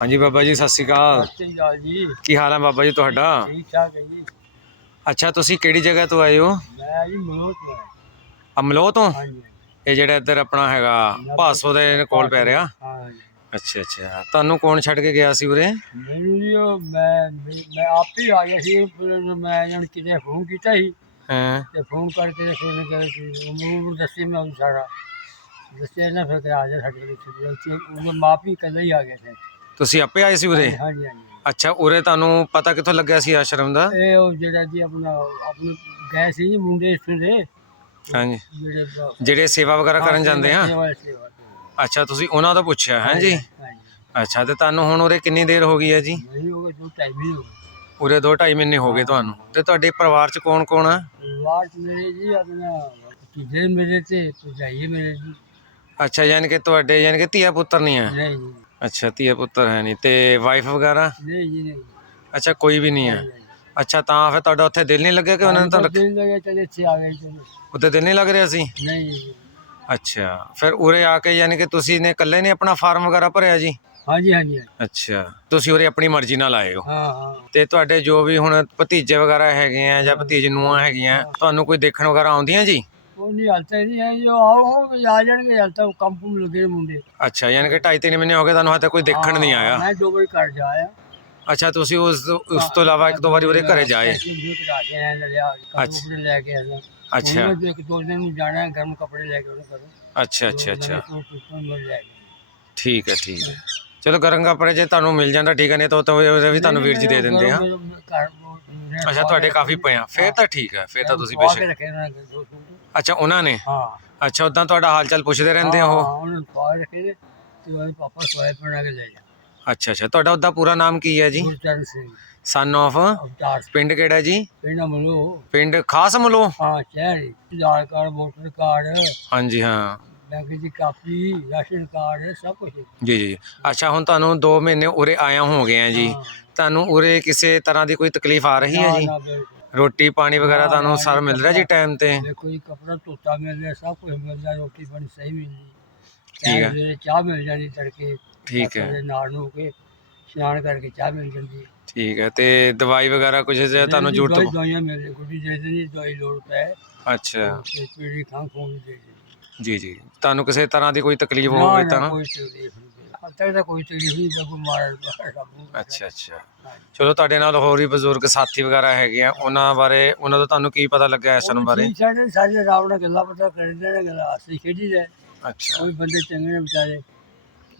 ਹਾਂਜੀ ਬਾਬਾ ਜੀ ਸਤਿ ਸ਼੍ਰੀ ਅਕਾਲ। ਸਤਿ ਸ਼੍ਰੀ ਅਕਾਲ ਜੀ। ਕੀ ਹਾਲ ਹੈ ਬਾਬਾ ਜੀ ਤੁਹਾਡਾ? ਠੀਕ ਠਾਕ ਹੈ ਜੀ। ਅੱਛਾ ਤੁਸੀਂ ਕਿਹੜੀ ਜਗ੍ਹਾ ਤੋਂ ਆਏ ਹੋ? ਮੈਂ ਜੀ ਮਲੋਟ ਤੋਂ ਆਇਆ। ਅਮਲੋ ਤੋਂ? ਇਹ ਜਿਹੜਾ ਇੱਧਰ ਆਪਣਾ ਹੈਗਾ ਭਾਸੋ ਦੇ ਕੋਲ ਪੈ ਰਿਹਾ? ਅੱਛਾ ਅੱਛਾ। ਤੁਹਾਨੂੰ ਕੌਣ ਛੱਡ ਕੇ ਗਿਆ ਸੀ ਉਰੇ? ਮੈਨੂੰ ਜੀ ਉਹ ਮੈਂ ਮੈਂ ਆਪ ਹੀ ਆ ਗਿਆ ਸੀ ਮੈਂ ਇਹਨਾਂ ਨੂੰ ਕਿਤੇ ਫੋਨ ਕੀਤਾ ਸੀ ਹਾਂ। ਤੇ ਫੋਨ ਕਰਕੇ ਫਿਰ ਮੈਂ ਕਿਹਾ ਕਿ ਉਹਨੂੰ ਦੱਸੀ ਮੈਂ ਉਹ ਸਾਰਾ। ਦੱਸਿਆ ਨਾ ਫਿਰ ਆ ਜਾ ਸਾਡੇ ਵਿੱਚ ਉਹ ਮਾਪ ਕੱਲਾ ਹੀ ਆ ਗਿਆ ਸੀ। ਤੁਸੀਂ ਆਪੇ ਆਏ ਸੀ ਉਰੇ? ਹਾਂਜੀ ਹਾਂਜੀ ਅੱਛਾ ਉਰੇ ਤੁਹਾਨੂੰ ਪਤਾ ਕਿੱਥੋਂ ਲੱਗਿਆ ਸੀ ਆਸ਼ਰਮ ਦਾ? ਇਹ ਉਹ ਜਿਹੜਾ ਜੀ ਆਪਣਾ ਆਪਣੇ ਗਏ ਸੀ ਜੀ ਮੁੰਡੇ ਇੱਥੋਂ ਦੇ ਹਾਂਜੀ। ਜਿਹੜੇ ਬ- ਜਿਹੜੇ ਸੇਵਾ ਵਗੈਰਾ ਕਰਨ ਜਾਂਦੇ ਆ? ਸੇਵਾ- ਸੇਵਾ। ਤੋਂ। ਅੱਛਾ ਤੁਸੀਂ ਉਹਨਾਂ ਤੋਂ ਪੁੱਛਿਆ ਹੈ ਜੀ? ਹਾਂਜੀ ਅੱਛਾ ਤੇ ਤੁਹਾਨੂੰ ਹੁਣ ਉਰੇ ਕਿੰਨੀ ਦੇਰ ਹੋ ਗਈ ਹੈ ਜੀ? ਨਹੀਂ ਹੋਗਾ ਜੋ ਟਾਈਮ ਹੀ ਹੋਗਾ ਉਰੇ 2.5 ਮਹੀਨੇ ਹੋ ਗਏ ਤੁਹਾਨੂੰ। ਤੇ ਤੁਹਾਡੇ ਪਰਿਵਾਰ ਚ ਕੌਣ ਕੌਣ ਆ ਵਾਟ ਮੇਰੇ ਜੀ ਆਪਣਾ ਕਿਧਰ ਮੇਰੇ ਤੇ ਭਜਾਈਏ ਮੇਰੇ ਜੀ। ਅੱਛਾ ਯਾਨੀ ਕਿ ਤੁਹਾਡੇ ਯਾਨੀ ਕਿ ਧੀਆ ਪੁੱਤਰ ਨਹੀਂ ਆ? ਨਹੀਂ ਜੀ ਅੱਛਾ ਧੀਆ ਪੁੱਤਰ ਹੈ ਨਹੀਂ। ਤੇ ਵਾਈਫ ਵਗੈਰਾ? ਨਹੀਂ ਜੀ ਨਹੀਂ। ਅੱਛਾ ਕੋਈ ਵੀ ਨਹੀਂ ਹੈ? ਅੱਛਾ ਤਾਂ ਫਿਰ ਤੁਹਾਡਾ ਉੱਥੇ ਦਿਲ ਨਹੀਂ ਲੱਗਿਆ ਕਿ ਉਹਨਾਂ ਨੇ ਤੁਹਾਨੂੰ ਦਿਨ ਲਗੇ ਚਲੇ ਇੱਥੇ ਆ ਗਏ ਚਲੋ। ਉੱਥੇ ਦਿਲ ਨਹੀਂ ਲੱਗ ਰਿਹਾ ਸੀ? ਨਹੀਂ ਜੀ ਅੱਛਾ ਫਿਰ ਉਰੇ ਆ ਕੇ ਯਾਨੀ ਕਿ ਤੁਸੀਂ ਨੇ ਇਕੱਲੇ ਨੇ ਆਪਣਾ ਫਾਰਮ ਵਗੈਰਾ ਭਰਿਆ ਜੀ? ਹਾਂਜੀ ਹਾਂਜੀ ਅੱਛਾ ਤੁਸੀਂ ਉਰੇ ਆਪਣੀ ਮਰਜ਼ੀ ਨਾਲ ਆਏ ਹੋ। ਹਾਂ ਹਾਂ। ਤੇ ਤੁਹਾਡੇ ਜੋ ਵੀ ਹੁਣ ਭਤੀਜੇ ਵਗੈਰਾ ਹੈਗੇ ਆ ਜਾਂ ਭਤੀਜ ਨੂੰਹਾਂ ਹੈਗੀਆਂ ਤੁਹਾਨੂੰ ਕੋਈ ਦੇਖਣ ਵਗੈਰਾ ਆਉਂਦੀਆਂ ਜੀ? ਉਹ ਨਹੀਂ ਹਲਤਾ ਨਹੀਂ ਹੈ ਜੋ ਆਓ ਆ ਜਾਣਗੇ ਹਲਤਾ ਕੰਮ ਕੁਮ ਲੱਗੇ ਮੁੰਡੇ। ਅੱਛਾ ਯਾਨੀ ਕਿ 2.5 3 ਮਹੀਨੇ ਹੋ ਗਏ ਤੁਹਾਨੂੰ ਹਜੇ ਕੋਈ ਦੇਖਣ ਨਹੀਂ ਆਇਆ? ਮੈਂ ਦੋ ਵਾਰੀ ਘਰ ਜਾਇਆ ਅੱਛਾ ਤੁਸੀਂ ਉਸ ਉਸ ਤੋਂ ਇਲਾਵਾ ਇੱਕ ਦੋ ਵਾਰੀ ਉਰੇ ਘਰੇ ਜਾਏ ਜੋ ਆਇਆ ਲੈ ਕੇ ਆਇਆ। ਅੱਛਾ। ਉਹਨੇ ਇੱਕ ਦੋ ਦਿਨ ਨੂੰ ਜਾਣਾ ਹੈ ਗਰਮ ਕੱਪੜੇ ਲੈ ਕੇ ਉਹਨੇ ਕਰੋ ਅੱਛਾ ਅੱਛਾ ਅੱਛਾ। ਮਿਲ ਜਾਏਗਾ ਠੀਕ ਹੈ ਠੀਕ ਹੈ। ਚਲੋ ਗਰਮ ਕੱਪੜੇ ਜੇ ਤੁਹਾਨੂੰ ਮਿਲ ਜਾਂਦਾ ਠੀਕ ਹੈ ਨਹੀਂ ਤਾਂ ਉਹ ਵੀ ਤੁਹਾਨੂੰ ਵੀਰ ਜੀ ਦੇ ਦਿੰਦੇ ਆ। ਅੱਛਾ ਤੁਹਾਡੇ ਕਾਫੀ ਪਏ ਆ। ਫਿਰ ਤਾਂ ਠੀਕ ਹੈ ਫਿਰ ਤਾਂ ਤੁਸੀਂ ਬੇਸ਼ੱਕ ਅੱਛਾ ਉਹਨਾਂ ਨੇ? ਹਾਂ। ਅੱਛਾ ਉਦਾਂ ਤੁਹਾਡਾ ਹਾਲ ਚਾਲ ਪੁੱਛਦੇ ਰਹਿੰਦੇ ਆ ਹਾਂ, ਉਹ ਉਹਨਾਂ ਨੇ ਪਾ ਕੇ ਰੱਖੇ ਨੇ ਤੇ ਉਹਦੇ ਪਾਪਾ ਸਵਾਏ ਬਣਾ ਕੇ ਲੈ ਜਾ ਅੱਛਾ ਅੱਛਾ ਤੁਹਾਡਾ ਉਦਾਂ ਪੂਰਾ ਨਾਮ ਕੀ ਹੈ ਜੀ? Gurcharan Singh. Son of Avtar Singh. ਪਿੰਡ ਕਿਹੜਾ ਜੀ? ਪਿੰਡ ਮਲੋ ਪਿੰਡ ਖਾਸ ਮਲੋ ਹਾਂ ਸ਼ਹਿਰ ਆਧਾਰ ਕਾਰਡ ਵੋਟਰ ਕਾਰਡ। ਹਾਂਜੀ ਹਾਂ। ਬੈਂਕ ਦੀ ਕਾਪੀ ਰਾਸ਼ਨ ਕਾਰਡ ਸਭ ਕੁਝ ਜੀ ਜੀ ਅੱਛਾ ਹੁਣ ਤੁਹਾਨੂੰ 2 ਮਹੀਨੇ ਉਰੇ ਆਇਆ ਹੋ ਗਏ ਆ ਜੀ। ਤੁਹਾਨੂੰ ਉਰੇ ਕਿਸੇ ਤਰ੍ਹਾਂ ਦੀ ਕੋਈ ਤਕਲੀਫ ਆ ਰਹੀ ਹੈ ਜੀ? ਨਾ ਬਿਲਕੁਲ। ਰੋਟੀ ਪਾਣੀ ਵਗੈਰਾ ਤੁਹਾਨੂੰ ਸਾਰਾ ਮਿਲ ਰਿਹਾ ਜੀ ਟਾਈਮ ਤੇ? ਦੇਖੋ ਜੀ ਕਪੜਾ ਧੋਤਾ ਮਿਲ ਰਿਹਾ ਸਭ ਕੁਝ ਮਿਲਦਾ ਰੋਟੀ ਪਾਣੀ ਸਹੀ ਮਿਲਦੀ ਠੀਕ ਹੈ। ਸਵੇਰੇ ਚਾਹ ਮਿਲ ਜਾਂਦੀ ਤੜਕੇ ਠੀਕ ਹੈ ਸਵੇਰੇ ਨਾਲ ਨੂੰ ਹੋ ਕੇ ਇਸ਼ਨਾਨ ਕਰਕੇ ਚਾਹ ਮਿਲ ਜਾਂਦੀ ਠੀਕ ਹੈ ਤੇ ਦਵਾਈ ਵਗੈਰਾ ਕੁਝ ਜੇ ਤੁਹਾਨੂੰ ਜ਼ਰੂਰਤ ਦਵਾਈਆਂ ਮਿਲ ਰਹੀ ਗੁੱਡੀ ਦੇ ਦਿੰਦੀ ਦਵਾਈ ਲੋੜ ਪੈ। ਅੱਛਾ। ਪੀੜੀ ਖਾਂ ਵੀ ਦੇ ਜੀ ਜੀ। ਤੁਹਾਨੂੰ ਕਿਸੇ ਤਰ੍ਹਾਂ ਦੀ ਕੋਈ ਤਕਲੀਫ ਨਾ, ਹੋਵੇ ਨਾ, ਤਾਂ ਕੋਈ ਤਕਲੀਫ ਨਹੀਂ। ਤੱਕ ਤਾਂ ਕੋਈ ਤਕਲੀਫ ਨਹੀਂ ਸਭ ਮਾਰ ਰੱਬ ਅੱਛਾ ਅੱਛਾ। ਚਲੋ ਤੁਹਾਡੇ ਨਾਲ ਹੋਰ ਵੀ ਬਜ਼ੁਰਗ ਸਾਥੀ ਵਗੈਰਾ ਹੈਗੇ ਆ ਉਹਨਾਂ ਬਾਰੇ ਉਹਨਾਂ ਦਾ ਤੁਹਾਨੂੰ ਕੀ ਪਤਾ ਲੱਗਾ ਇਸ ਨੂੰ ਬਾਰੇ? ਸਾਡੇ ਸਾਰੇ ਰਾਵ ਨਾਲ ਗੱਲਾਂ ਪਤਾ ਕਰਦੇ ਨੇ ਗੱਲਾਂ ਅਸੀਂ ਖੇਡੀ ਦੇ। ਅੱਛਾ। ਕੋਈ ਬੰਦੇ ਚੰਗੇ ਨੇ ਵਿਚਾਰੇ।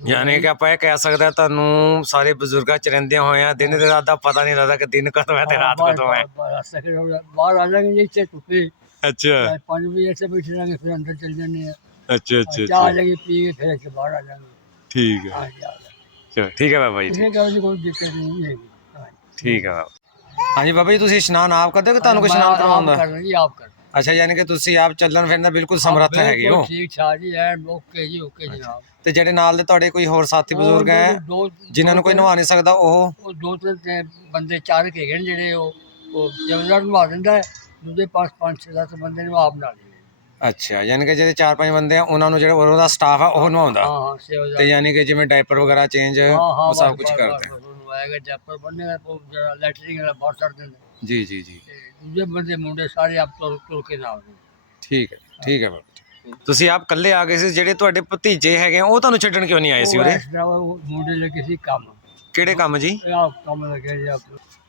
ਯਾਨੀ ਕਿ ਆਪਾਂ ਇਹ ਕਹਿ ਸਕਦੇ ਤੁਹਾਨੂੰ ਸਾਰੇ ਬਜ਼ੁਰਗਾਂ ਚ ਰਹਿੰਦੇ ਹੋਏ ਆ ਦਿਨ ਤੇ ਰਾਤ ਦਾ ਪਤਾ ਨਹੀਂ ਲੱਗਦਾ ਕਿ ਦਿਨ ਕਦੋਂ ਹੈ ਤੇ ਰਾਤ ਕਦੋਂ ਹੈ। ਬਾਹਰ ਆ ਜਾਣਗੇ ਜੀ ਇੱਥੇ ਧੁੱਪੇ। ਅੱਛਾ। 5 ਵਜੇ ਇੱਥੇ ਬੈਠੇ ਰਹਾਂਗੇ ਫਿਰ ਅੰਦਰ ਚਲ ਜਾਂਦੇ ਆ। ਅੱਛਾ ਚਾਹ ਆ ਜਾਏਗੀ ਪੀ ਕੇ ਫਿਰ ਬਾਹਰ ਆ ਜਾਵਾਂਗੇ ਠੀਕ ਹੈ। ਜੀ। ਚਲੋ ਠੀਕ ਹੈ ਬਾਬਾ ਜੀ ਕਿਸੇ ਗੱਲ ਦੀ ਕੋਈ ਦਿੱਕਤ ਨਹੀਂ ਹੈਗੀ। ਹਾਂ ਜੀ। ਠੀਕ ਹੈ ਬਾਬਾ। ਹਾਂਜੀ ਬਾਬਾ ਜੀ ਤੁਸੀਂ ਇਸ਼ਨਾਨ ਆਪ ਕਰਦੇ ਹੋ ਕਿ ਤੁਹਾਨੂੰ ਕੋਈ ਇਸ਼ਨਾਨ ਆਪ ਕਰਵਾਉਂਦਾ ਕਰ ਰਹੀ ਆਪ ਕਰ ਅੱਛਾ ਯਾਨੀ ਕਿ ਤੁਸੀਂ ਆਪ ਚੱਲਣ ਫਿਰਨ ਦਾ ਬਿਲਕੁਲ ਸਮਰੱਥ ਹੈਗੇ ਹੋ? ਠੀਕ ਠਾਕ ਜੀ ਐ ਓਕੇ ਜੀ ਓਕੇ ਜਨਾਬ ਤੇ ਜਿਹੜੇ ਨਾਲ ਦੇ ਤੁਹਾਡੇ ਕੋਈ ਹੋਰ ਸਾਥੀ ਬਜ਼ੁਰਗ ਹੈ ਦੋ ਜਿਨ੍ਹਾਂ ਨੂੰ ਕੋਈ ਨਵਾ ਨਹੀਂ ਸਕਦਾ ਉਹ? ਉਹ ਦੋ ਤਿੰਨ ਤੇ ਬੰਦੇ ਚਾਰ ਕੇ ਹੈਗੇ ਨੇ ਜਿਹੜੇ ਉਹ ਉਹ ਜਮਦਾਰ ਨਵਾ ਦਿੰਦਾ ਹੈ ਦੂਜੇ ਪੰਜ ਪੰਜ ਛੇ ਦਸ ਬੰਦੇ ਨੂੰ ਆਪ ਨਾਲ ਅੱਛਾ ਯਾਨੀ ਕਿ ਜਿਹੜੇ 4-5 ਬੰਦੇ ਆ ਉਹਨਾਂ ਨੂੰ ਜਿਹੜਾ ਉਹਦਾ ਸਟਾਫ ਆ ਉਹ ਨਵਾਉਂਦਾ। ਹਾਂ ਤੇ ਯਾਨੀ ਕਿ ਜਿਵੇਂ ਡਾਈਪਰ ਵਗੈਰਾ ਚੇਂਜ ਉਹ ਸਭ ਕੁਝ ਕਰਦੇ। ਆ। ਉਹਨੂੰ ਆਏਗਾ ਜੈਪਰ ਬੰਨੇਗਾ ਉਹ ਜਿਹੜਾ ਲੈਟਰਿੰਗ ਵਾਲਾ ਬਾਹਰ ਛੱਡ ਦਿੰਦੇ ਜੀ ਜੀ ਜੀ। ਤੇ ਦੂਜੇ ਬੰਦੇ ਮੁੰਡੇ ਸਾਰੇ ਆਪ ਤੁਰ ਤੁਰ ਕੇ ਨਾਲ ਨੇ। ਠੀਕ ਹੈ ਠੀਕ ਹੈ ਬਾਬਾ ਜੀ। ਤੁਸੀਂ ਆਪ ਇਕੱਲੇ ਆ ਗਏ ਸੀ ਜਿਹੜੇ ਤੁਹਾਡੇ ਭਤੀਜੇ ਹੈਗੇ ਆ, ਉਹ ਤੁਹਾਨੂੰ ਛੱਡਣ ਕਿਉਂ ਨਹੀਂ ਆਏ ਸੀ ਉਹ ਉਰੇ? ਇਸ ਤਰ੍ਹਾਂ ਉਹ ਮੁੰਡੇ ਲੱਗੇ ਸੀ ਕੰਮ। ਕਿਹੜੇ ਕੰਮ ਜੀ? ਇਹ ਆਪ ਕੰਮ ਲੱਗਿਆ ਜੀ ਆਪ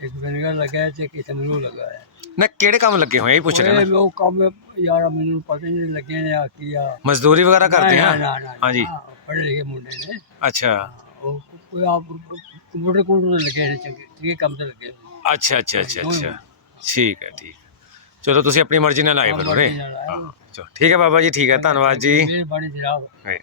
ਇੱਕ ਬਿਨਗਾ ਲਗਾਇਆ ਤੇ ਕਿਸੇ ਨੂੰ ਲਗਾਇਆ ਨਾ ਕਿਹੜੇ ਕੰਮ ਲੱਗੇ ਹੋਏ ਆ ਇਹ ਪੁੱਛ ਰਹੇ ਇਹ ਨਾ ਉਹ ਕੰਮ ਯਾਰ ਮੈਨੂੰ ਪਤਾ ਹੀ ਨਹੀਂ ਲੱਗੇ ਨੇ ਆ ਕੀ ਆ। ਮਜ਼ਦੂਰੀ ਵਗੈਰਾ ਕਰਦੇ ਨਾ, ਆ? ਨਾ, ਨਾ, ਹਾਂਜੀ। ਹਾਂ, ਪੜ੍ਹੇ ਲਿਖੇ ਮੁੰਡੇ ਨੇ। ਅੱਛਾ। ਉਹ ਕੋਈ ਆਪ ਕੰਪਿਊਟਰ ਕੋਲ ਲੱਗੇ ਨੇ ਚੰਗੇ ਚੰਗੇ ਕੰਮ ਤੇ ਲੱਗੇ ਨੇ। ਅੱਛਾ ਅੱਛਾ ਅੱਛਾ ਅੱਛਾ। ਠੀਕ ਹੈ ਠੀਕ ਹੈ। ਚਲੋ ਤੁਸੀਂ ਆਪਣੀ ਮਰਜ਼ੀ ਨਾਲ ਆਏ ਫਿਰ ਉਰੇ। ਮਰਜ਼ੀ ਨਾਲ ਆਏ। ਹਾਂ ਚਲੋ ਠੀਕ ਹੈ ਬਾਬਾ ਜੀ ਠੀਕ ਹੈ ਧੰਨਵਾਦ ਜੀ। ਮਿਹਰਬਾਨੀ ਜਨਾਬ। ਹਾਂਜੀ।